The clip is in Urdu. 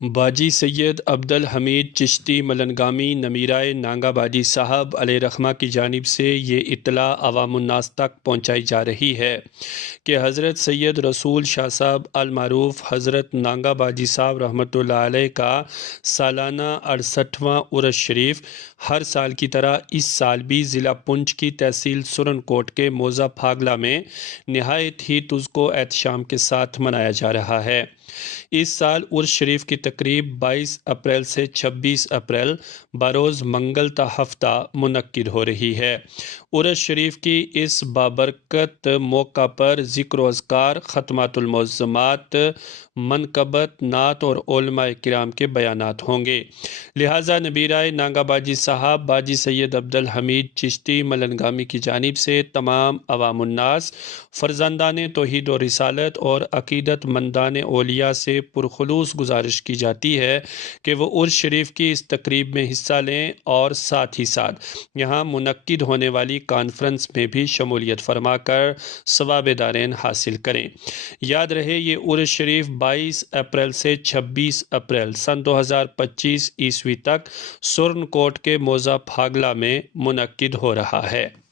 باجی سید عبدالحمید چشتی ملنگامی نمیرائے نانگا باجی صاحب علیہ رحمہ کی جانب سے یہ اطلاع عوام الناس تک پہنچائی جا رہی ہے کہ حضرت سید رسول شاہ صاحب المعروف حضرت نانگا باجی صاحب رحمۃ اللہ علیہ کا سالانہ 68واں عرس شریف ہر سال کی طرح اس سال بھی ضلع پنچ کی تحصیل سرن کوٹ کے موضع پھاگلا میں نہایت ہی تزکو احتشام کے ساتھ منایا جا رہا ہے۔ اس سال عرس شریف کی تقریب 22 اپریل سے 26 اپریل بروز منگل تا ہفتہ منعقد ہو رہی ہے۔ عرس شریف کی اس بابرکت موقع پر ذکر و اذکار، ختمات المعظمات، منقبت، نعت اور علماء کرام کے بیانات ہوں گے، لہٰذا نبیرائے نانگا باجی صاحب باجی سید عبدالحمید چشتی ملنگامی کی جانب سے تمام عوام الناس، فرزندان توحید و رسالت اور عقیدت مندان اولیاء سے پرخلوص گزارش کی جاتی ہے کہ وہ عرس شریف کی اس تقریب میں حصہ لیں اور ساتھ ہی ساتھ یہاں منعقد ہونے والی کانفرنس میں بھی شمولیت فرما کر ثواب دارین حاصل کریں۔ یاد رہے یہ عرس شریف 22 اپریل سے 26 اپریل سن 2025 عیسوی تک سرن کوٹ کے موضع پھاگلا میں منعقد ہو رہا ہے۔